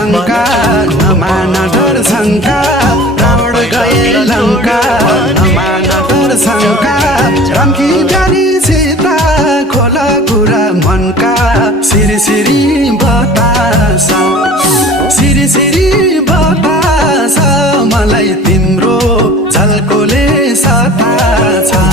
शङ्का नमान डर शङ्का रावण गए लङ्का नमान डर शङ्का रामकी प्यारी सीता खोला कुरा मनका सिरी सिरी बतास सिरी सिरी बतास मलाई तिम्रो झल्कोले सता छ